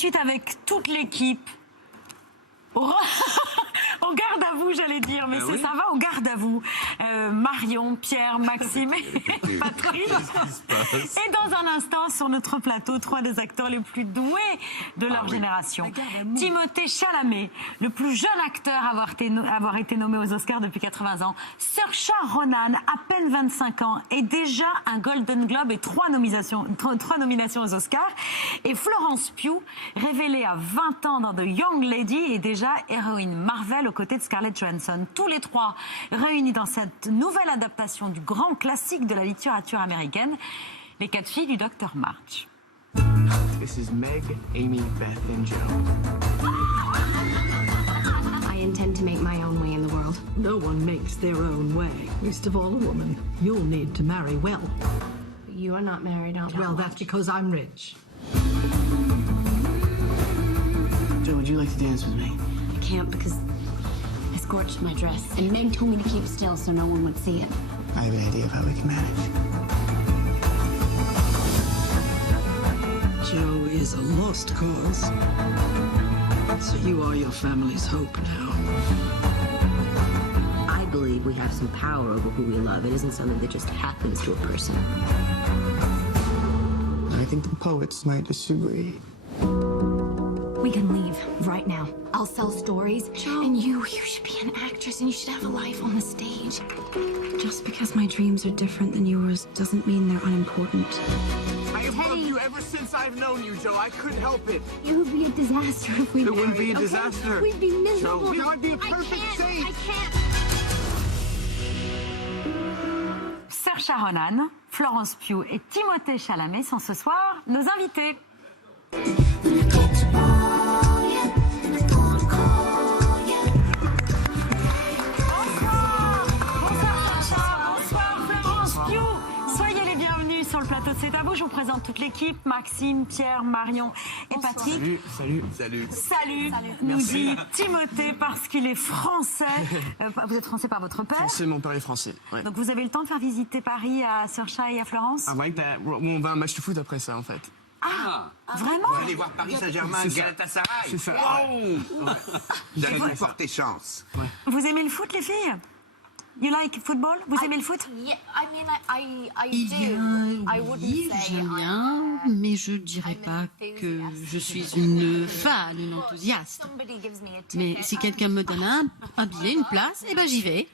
ensuite, avec toute l'équipe, au garde à vous, j'allais dire, mais oui. ça va au garde à vous. Marion, Pierre, Maxime et Patrick. Et dans un instant, sur notre plateau, 3 des acteurs les plus doués de leur génération. Timothée Chalamet, le plus jeune acteur à avoir été nommé aux Oscars depuis 80 ans. Saoirse Ronan, à peine 25 ans, et déjà un Golden Globe et 3 nominations aux Oscars. Et Florence Pugh, révélée à 20 ans dans The Young Lady, et déjà héroïne Marvel aux côtés de Scarlett Johansson. Tous les 3 réunis dans cette nouvelle adaptation du grand classique de la littérature américaine, Les 4 filles du Dr March. This is Meg, Amy, Beth, and Joe. I intend to make my own way in the world. No one makes their own way, least of all a woman. You'll need to marry well. You are not married, aren't you? Well, that's because I'm rich. Joe, would you like to dance with me? I can't because I scorched my dress. And Meg told me to keep still so no one would see it. I have an idea of how we can manage. Joe is a lost cause. So you are your family's hope now. I believe we have some power over who we love. It isn't something that just happens to a person. I think the poets might disagree. We can leave right now. I'll sell stories. Joe. And you should be an actress and you should have a life on the stage. Just because my dreams are different than yours doesn't mean they're unimportant. I have loved you ever since I've known you, Joe. I couldn't help it. It would be a disaster if we It wouldn't married, be a okay? disaster. We'd be miserable. Joe, I'd be a perfect saint. I can't. Saoirse Ronan, Florence Pugh et Timothée Chalamet sont ce soir nos invités. Sur le plateau de C'est à vous, je vous présente toute l'équipe, Maxime, Pierre, Marion et Patrick. Salut, nous dit Timothée parce qu'il est français. Vous êtes français par votre père? Français, mon père est français. Ouais. Donc vous avez eu le temps de faire visiter Paris à Saoirse et à Florence? I like that. On va à un match de foot après ça, en fait. Vraiment? Vous allez voir Paris Saint-Germain, Galatasaray. C'est ça. Vous allez vous porter chance. Vous aimez le foot, les filles? You like football? Vous aimez le foot? Yeah, I mean, I Eh do. bien, I wouldn't oui, say j'aime bien, mais je dirais pas que je suis une fan, une enthousiaste. Somebody gives me a Mais ticket. si quelqu'un me donne un billet, une place, eh ben j'y vais.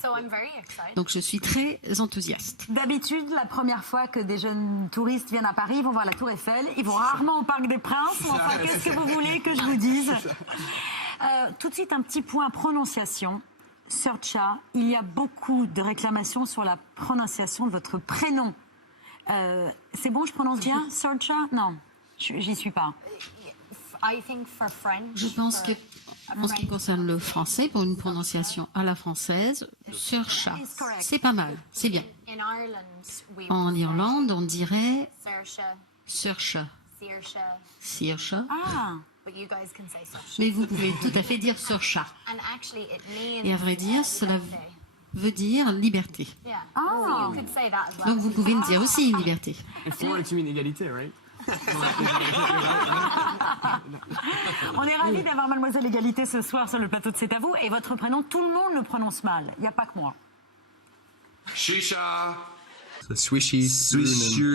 So I'm very excited. Donc je suis très enthousiaste. D'habitude, la première fois que des jeunes touristes viennent à Paris, ils vont voir la Tour Eiffel, ils vont rarement au Parc des Princes. Mais enfin, qu'est-ce que vous voulez que je vous dise? Tout de suite, un petit point prononciation. Saoirse, il y a beaucoup de réclamations sur la prononciation de votre prénom. C'est bon, je prononce bien, Saoirse? Non, j'y suis pas. I think for French. Je pense que, en ce qui concerne le français, pour une prononciation à la française, Saoirse, c'est pas mal, c'est bien. In Ireland, we En Irlande, on dirait Saoirse, Saoirse, Saoirse, Saoirse, but you guys can say Saoirse. mais vous pouvez tout à fait dire Saoirse. And actually, it means. Et à vrai dire, cela veut dire liberté. Yeah. So you could say that as well. Donc vous pouvez me dire aussi liberté. Et Florence, tu mets une égalité, right? On est ravis d'avoir Mademoiselle Égalité ce soir sur le plateau de C'est à vous. Et votre prénom, tout le monde le prononce mal. Il n'y a pas que moi. Shisha. Swishy, Swishy,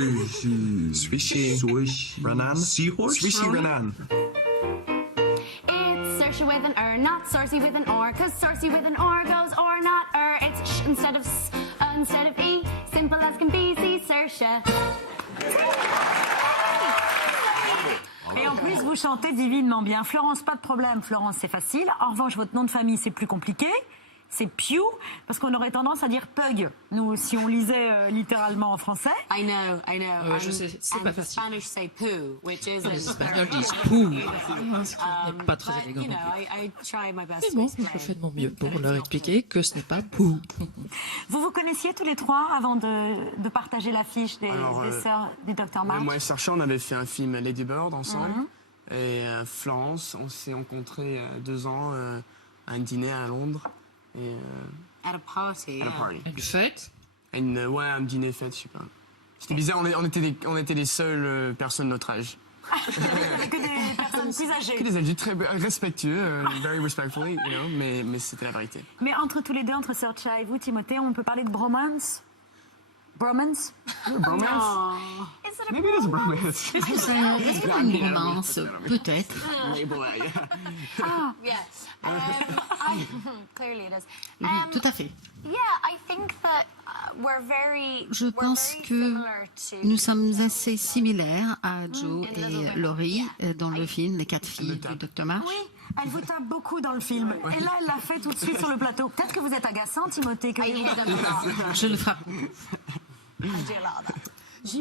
Renan, Swishy Renan. It's Saoirse with an R, not Sarcy with an R, cause Sarcy with an R goes or not R. It's sh instead of s, instead of E, simple as can be, see Saoirse. Et en plus, vous chantez divinement bien. Florence, pas de problème. Florence, c'est facile. En revanche, votre nom de famille, c'est plus compliqué. C'est Pugh, parce qu'on aurait tendance à dire Pug, nous, si on lisait littéralement en français. I know. Je sais, c'est pas facile. Spanish say poo, which is Les Espagnols disent pou. Ce qui n'est pas très élégant. you know, I try my best Mais to bon, explain. je fais de mon mieux pour leur expliquer que ce n'est pas pou. Vous vous connaissiez tous les trois avant de partager l'affiche des sœurs du Dr March? Moi et Saoirse, on avait fait un film Lady Bird ensemble. Et Florence, on s'est rencontrés 2 ans à un dîner à Londres. Et, At a party, à la yeah. party. Une fête. Ouais, un dîner fête, je sais pas. C'était bizarre, on était les seules personnes de notre âge. Il n'y avait que des personnes jeunes, plus âgés. Que des adultes très respectueux, very respectfully, you know, mais c'était la vérité. Mais entre tous les deux, entre Saoirse et vous, Timothée, on peut parler de bromance? Bromance? Bromance? Maybe it is a bromance. Est-ce qu'il y a une romance? Peut-être. Clearly it is. Oui, tout à fait. Yeah, I think that Je pense que nous sommes assez similaires à Joe et Laurie dans le film Les 4 filles du Dr. March. Oui, elle vous tape beaucoup dans le film. Et là, elle l'a fait tout de suite sur le plateau. Peut-être que vous êtes agaçant, Timothée. Je le frappe.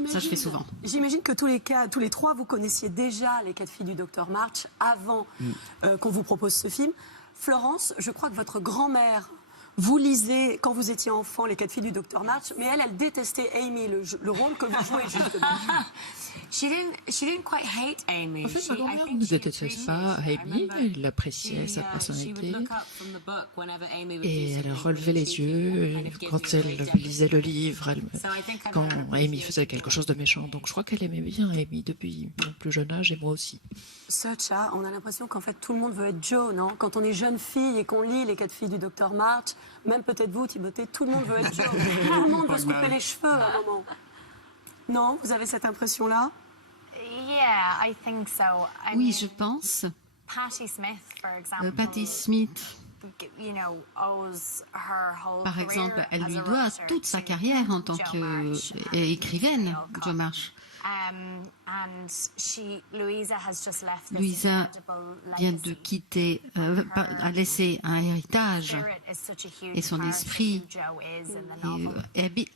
Ça, je fais souvent. J'imagine que tous les trois, vous connaissiez déjà les 4 filles du Dr. March avant qu'on vous propose ce film. Florence, je crois que votre grand-mère, vous lisez quand vous étiez enfant les 4 filles du Dr. March, mais elle détestait Amy, le rôle que vous jouez justement. She didn't quite hate Amy. En fait, ma grand-mère ne détestait pas Amy, elle appréciait sa personnalité. Et elle relevait les yeux quand elle lisait le livre, quand Amy faisait quelque chose de méchant. Donc je crois qu'elle aimait bien Amy depuis mon plus jeune âge et moi aussi. Saoirse, on a l'impression qu'en fait tout le monde veut être Joe, non? Quand on est jeune fille et qu'on lit les 4 filles du Dr. March, même peut-être vous, Timothée, tout le monde veut être Joe. Tout le monde veut se couper les cheveux à un moment. Non, vous avez cette impression-là? Yeah, I think so. Oui, je pense. Patti Smith, for example. Patti Smith, You know, owes her whole par exemple, career elle lui as a doit writer toute sa to carrière en tant Joe March. qu'écrivaine, Joe March. And Louisa has just left this Louisa incredible vient legacy. de quitter, a laissé un héritage Spirit is such a huge et son part of esprit who Joe is in the novel.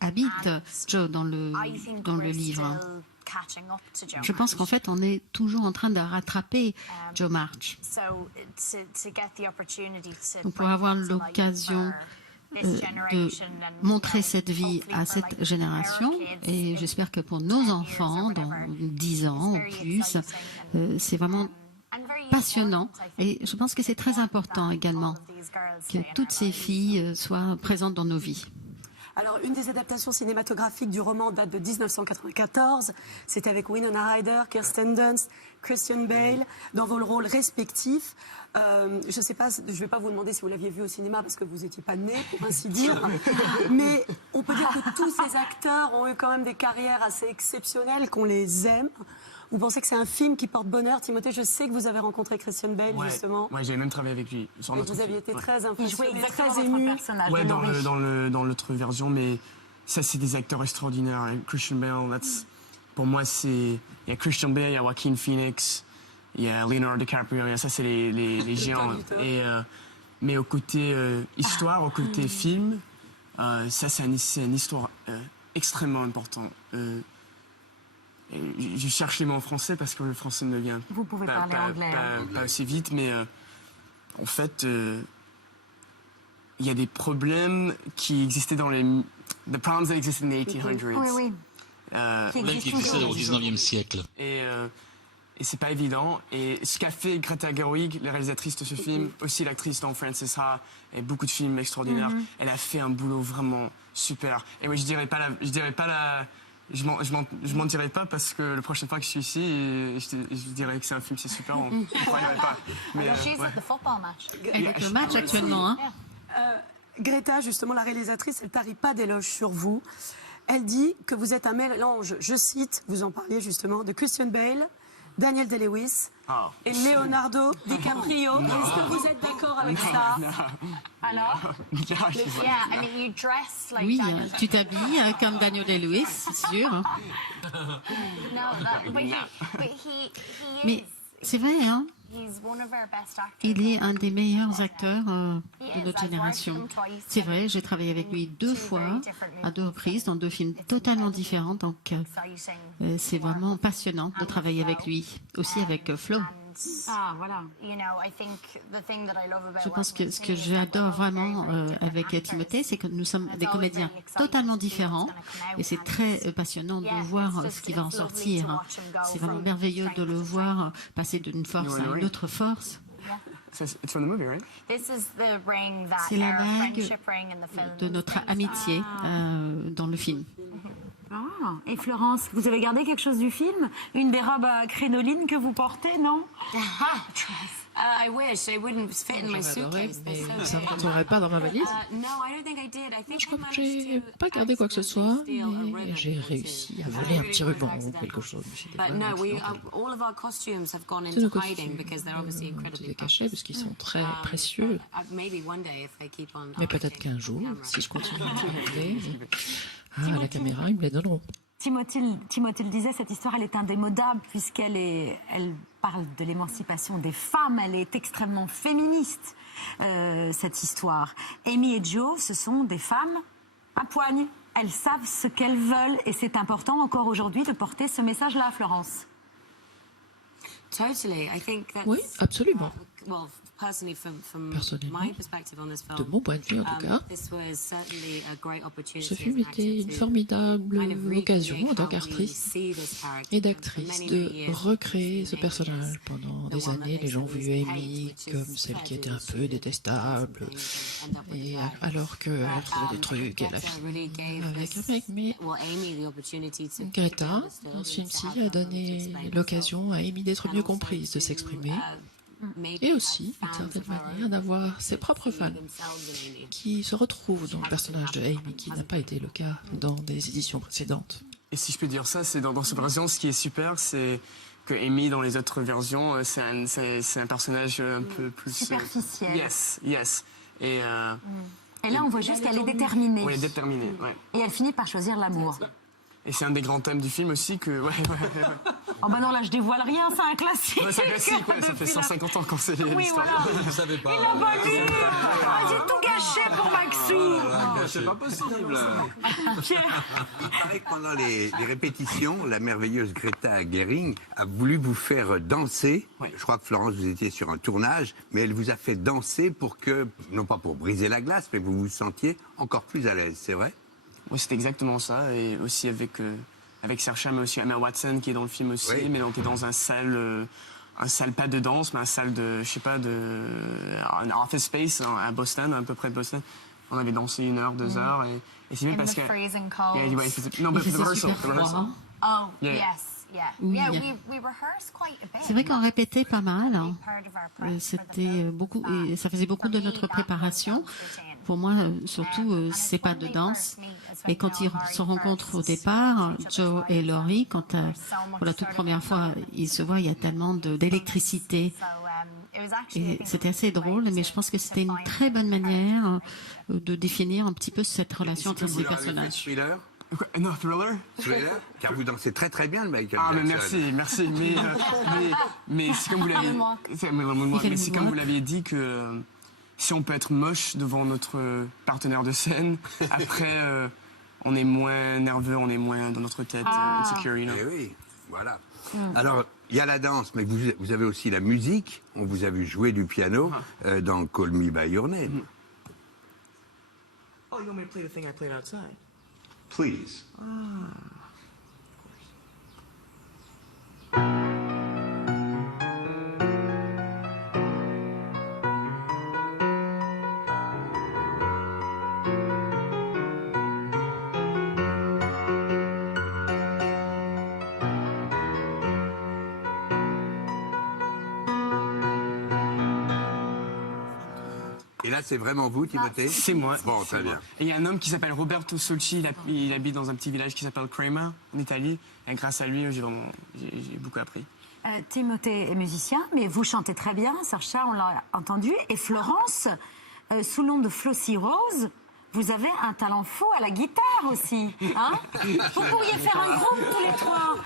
habite Joe dans le I think dans le we're livre. still catching up to Joe Je pense March. qu'en fait, on est toujours en train de rattraper Joe March. So to get the opportunity to Donc, pour bring avoir it to life l'occasion for this de generation and, montrer cette vie hopefully à for, cette like, génération, our kids et in j'espère que pour 10 nos years enfants, or dans whatever, 10 ans ou very plus, exciting and, c'est vraiment and very passionnant. important, I think, Et je pense que c'est très important that également all of these girls que stay in toutes our ces lives. filles soient présentes dans nos vies. Alors, une des adaptations cinématographiques du roman date de 1994. C'était avec Winona Ryder, Kirsten Dunst, Christian Bale, dans vos rôles respectifs. Je ne sais pas, je ne vais pas vous demander si vous l'aviez vu au cinéma parce que vous n'étiez pas né, pour ainsi dire. Mais on peut dire que tous ces acteurs ont eu quand même des carrières assez exceptionnelles, qu'on les aime. Vous pensez que c'est un film qui porte bonheur? Timothée, je sais que vous avez rencontré Christian Bale, justement. Ouais, j'avais même travaillé avec lui. Sur Et notre vous aviez film. été très Il jouait impressionné, exactement très votre ému. personnage. Ouais, de dans Laurie. l'autre version, mais ça, c'est des acteurs extraordinaires. Et Christian Bale, pour moi, c'est... Il y a Christian Bale, il y a Joaquin Phoenix, il y a Leonardo DiCaprio, ça, c'est les géants. Et, mais au côté histoire, au côté film, ça, c'est une histoire extrêmement importante. Je cherche les mots en français parce que le français me vient Vous pouvez parler anglais. pas aussi vite, mais en fait, il y a des problèmes qui existaient dans les... The problems that existed in the 1800s. Oui, oui. Problème qui existait au 19e siècle. Et c'est pas évident. Et ce qu'a fait Greta Gerwig, la réalisatrice de ce film, aussi l'actrice dans Frances Ha, et beaucoup de films extraordinaires, elle a fait un boulot vraiment super. Et moi, je mentirais pas parce que la prochaine fois que je suis ici, je dirais que c'est un film, c'est super. On ne croirait pas. Mais, She's at the football match. Elle est au match actuellement, hein. Greta, justement, la réalisatrice, elle tarit pas d'éloges sur vous. Elle dit que vous êtes un mélange, je cite, vous en parliez justement, de Christian Bale, Daniel Day-Lewis et Leonardo DiCaprio. Est-ce que vous êtes d'accord avec ça? Alors? Yeah, I mean, you dress like Oui, Daniel tu t'habilles comme Daniel Day-Lewis, c'est sûr. No, but he Mais is. c'est vrai, hein. He's one of our best actors. Il est un des meilleurs acteurs de notre génération. C'est vrai, j'ai travaillé avec lui 2 fois, à 2 reprises, dans 2 films totalement différents. Donc, c'est vraiment passionnant de travailler avec lui. Aussi avec Flo. Ah, voilà. Je pense que ce que j'adore vraiment avec Timothée, c'est que nous sommes des comédiens totalement différents. Et c'est très passionnant de voir ce qui va en sortir. C'est vraiment merveilleux de le voir passer d'une force à une autre force. It's from the movie, right? C'est la bague de notre amitié dans le film. Ah, et Florence, vous avez gardé quelque chose du film? Une des robes à crénoline que vous portez, non? I wish it wouldn't fit in my suitcase. Mais ça ne rentrerait pas dans ma valise. Je crois que j'ai pas gardé quoi que ce soit, mais j'ai réussi à voler un petit ruban ou quelque chose. But no, all of our costumes have gone Tous nos into hiding costumes because they're obviously ont incredibly été cachés parce qu'ils sont très précieux. Maybe one day if they keep on. Mais peut-être qu'un jour, si je continue à regarder, à la caméra, ils me les donneront. Timothée le disait, cette histoire, elle est indémodable puisqu'elle parle de l'émancipation des femmes. Elle est extrêmement féministe, cette histoire. Amy et Joe, ce sont des femmes à poigne. Elles savent ce qu'elles veulent et c'est important encore aujourd'hui de porter ce message-là, Florence. Oui, absolument. Personnellement, de mon point de vue en tout cas, ce film était une formidable occasion en tant qu'actrice et d'actrice de recréer ce personnage. Pendant des années, les gens ont vu Amy comme celle qui était un peu détestable, et alors qu'elle trouvait des trucs, elle a fini avec un mec. Mais Greta, dans ce film-ci, a donné l'occasion à Amy d'être mieux comprise, de s'exprimer. Et aussi, d'une certaine manière, d'avoir ses propres fans qui se retrouvent dans le personnage de Amy, qui n'a pas été le cas dans des éditions précédentes. Et si je peux dire ça, c'est dans cette version, ce qui est super, c'est que Amy, dans les autres versions, c'est un personnage un peu plus... superficiel. Yes. Et là, on voit juste qu'elle est déterminée. Oui, déterminée, ouais. Et elle finit par choisir l'amour. Et c'est un des grands thèmes du film aussi que... Ouais. Oh bah non, là, je dévoile rien, c'est un classique. Ouais, c'est un classique, ouais, ça fait 150 ans qu'on sait l'histoire. Oui, voilà. Je savais pas. Il a pas lu. J'ai tout gâché pour Maxou. C'est pas possible. Pierre. Il paraît que pendant les répétitions, la merveilleuse Greta Gerwig a voulu vous faire danser. Ouais. Je crois que Florence, vous étiez sur un tournage, mais elle vous a fait danser pour que, non pas pour briser la glace, mais vous vous sentiez encore plus à l'aise, c'est vrai? Oui, c'est exactement ça. Et aussi avec Saoirse, mais aussi Emma Watson qui est dans le film aussi, oui. Mais on est dans un salle pas de danse, mais un salle de, je sais pas, un office space à Boston, à peu près de Boston. On avait dansé 1 heure, 2 heures, et c'est bien parce que... Non, mais the rehearsal. Oh, yeah. Yes. C'est vrai qu'on répétait pas mal. Hein. C'était beaucoup, et ça faisait beaucoup de notre préparation. Pour moi, surtout, c'est pas de danse. Et quand ils se rencontrent au départ, Joe et Laurie, quand pour la toute première fois ils se voient, il y a tellement d'électricité. Et c'était assez drôle, mais je pense que c'était une très bonne manière de définir un petit peu cette relation entre ces personnages. Non, Thriller. Thriller, car vous dansez très très bien le Michael Jackson. Mais merci. Mais c'est comme vous l'aviez dit que si on peut être moche devant notre partenaire de scène, après on est moins nerveux, on est moins dans notre tête, insecure, you know. Eh oui, voilà. Alors, il y a la danse, mais vous avez aussi la musique. On vous a vu jouer du piano dans Call Me By Your Name. Oh, you want me to play the thing I played outside? Please. Et là, c'est vraiment vous, Timothée? C'est moi. Bon, très bien. Et il y a un homme qui s'appelle Roberto Solci, il habite dans un petit village qui s'appelle Crema, en Italie. Et grâce à lui, j'ai beaucoup appris. Timothée est musicien, mais vous chantez très bien, Saoirse, on l'a entendu. Et Florence, sous le nom de Flossie Rose, vous avez un talent fou à la guitare aussi. Hein? Vous pourriez faire un groupe tous les trois.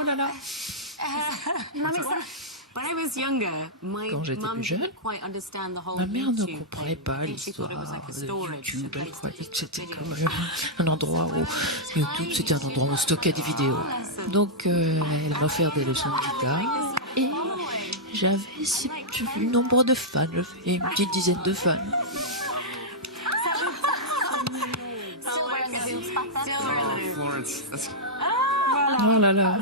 Oh là là. Non, mais ça... Quand j'étais plus jeune, ma mère ne comprenait pas l'histoire de YouTube. Elle croyait que c'était comme un endroit où YouTube, c'était un endroit où on stockait des vidéos. Donc, elle m'a offert des leçons de guitare et j'avais un nombre de fans, une petite dizaine de fans. Voilà. Oh là là.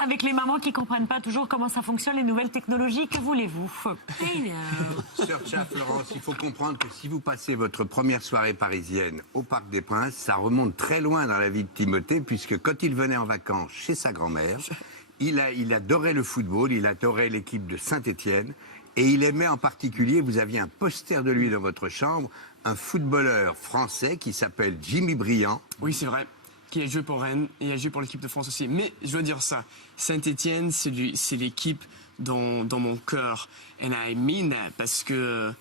Avec les mamans qui comprennent pas toujours comment ça fonctionne, les nouvelles technologies, que voulez-vous? Sœur Cha, Florence, il faut comprendre que si vous passez votre première soirée parisienne au Parc des Princes, ça remonte très loin dans la vie de Timothée, puisque quand il venait en vacances chez sa grand-mère, il adorait le football, il adorait l'équipe de Saint-Étienne, et il aimait en particulier, vous aviez un poster de lui dans votre chambre, un footballeur français qui s'appelle Jimmy Briand. Oui, c'est vrai. Qui a joué pour Rennes et il a joué pour l'équipe de France aussi. Mais je dois dire ça, Saint-Étienne, c'est l'équipe dans mon cœur. And I mean that parce que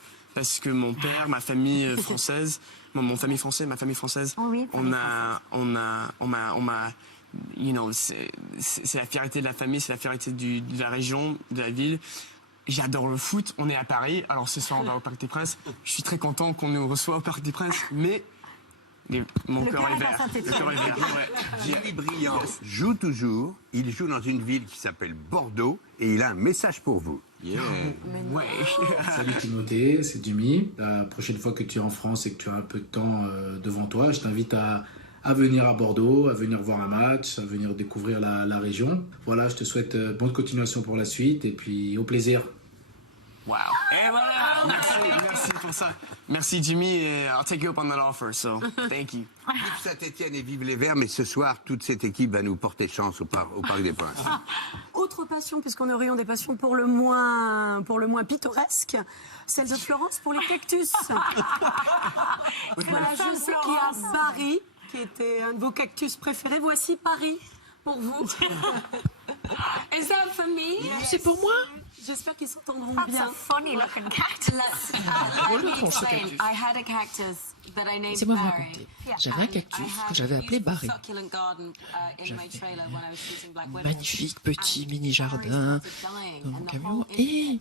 mon père, ma famille française, ma famille française, on m'a, you know, c'est la fierté de la famille, c'est la fierté de la région, de la ville. J'adore le foot. On est à Paris. Alors ce soir, on va au Parc des Princes. Je suis très content qu'on nous reçoive au Parc des Princes, mais mon cœur est vert. Le cœur est vert. Jimmy Briand joue toujours. Il joue dans une ville qui s'appelle Bordeaux et il a un message pour vous. Yeah. Ouais. Salut Timothée, c'est Jimmy. La prochaine fois que tu es en France et que tu as un peu de temps devant toi, je t'invite à venir à Bordeaux, à venir voir un match, à venir découvrir la région. Voilà, je te souhaite bonne continuation pour la suite et puis au plaisir. Wow. Et voilà. Merci pour ça. Merci Jimmy et I'll take you up on that offer, so thank you. Vive Saint-Étienne et vive les Verts, mais ce soir, toute cette équipe va nous porter chance au Parc des Princes. Autre passion, puisqu'on aurait des passions pour le moins pittoresques, celle de Florence pour les cactus. Voilà, je sais qu'il y a Paris, qui était un de vos cactus préférés. Voici Paris pour vous. Is that for me? C'est pour moi? J'espère qu'ils s'entendront bien. That's a funny looking cactus. C'est moi vous raconter. J'avais un cactus que j'avais appelé Barry. J'avais un magnifique petit mini jardin dans mon camion et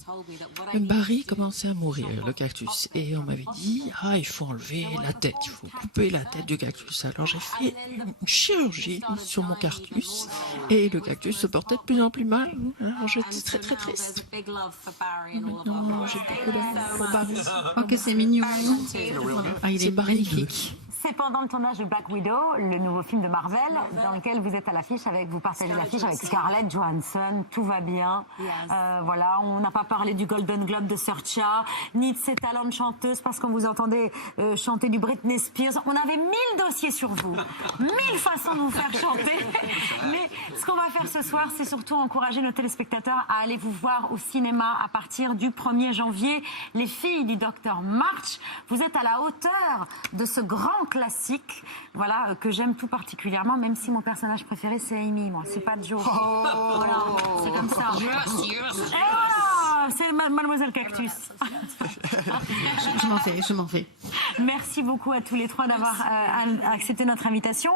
le Barry commençait à mourir, le cactus. Et on m'avait dit, il faut enlever la tête, il faut couper la tête du cactus. Alors j'ai fait une chirurgie sur mon cactus et le cactus se portait de plus en plus mal. Alors j'étais très très triste. Maintenant, j'ai beaucoup d'amour pour Barry. Oh, que c'est mignon. Il est magnifique. C'est pendant le tournage de Black Widow, le nouveau film de Marvel, dans lequel vous êtes à l'affiche vous partagez l'affiche avec Scarlett Johansson, tout va bien. Voilà, on n'a pas parlé du Golden Globe de Sœur Cha, ni de ses talents de chanteuse, parce qu'on vous entendait chanter du Britney Spears. On avait 1000 dossiers sur vous, 1000 façons de vous faire chanter. Mais ce qu'on va faire ce soir, c'est surtout encourager nos téléspectateurs à aller vous voir au cinéma à partir du 1er janvier. Les filles du Dr March, vous êtes à la hauteur de ce grand classique, voilà, que j'aime tout particulièrement, même si mon personnage préféré c'est Amy, moi, c'est pas Joe. Voilà, c'est comme ça. Et voilà, c'est Mademoiselle Cactus. Je m'en vais. Merci beaucoup à tous les trois d'avoir accepté notre invitation.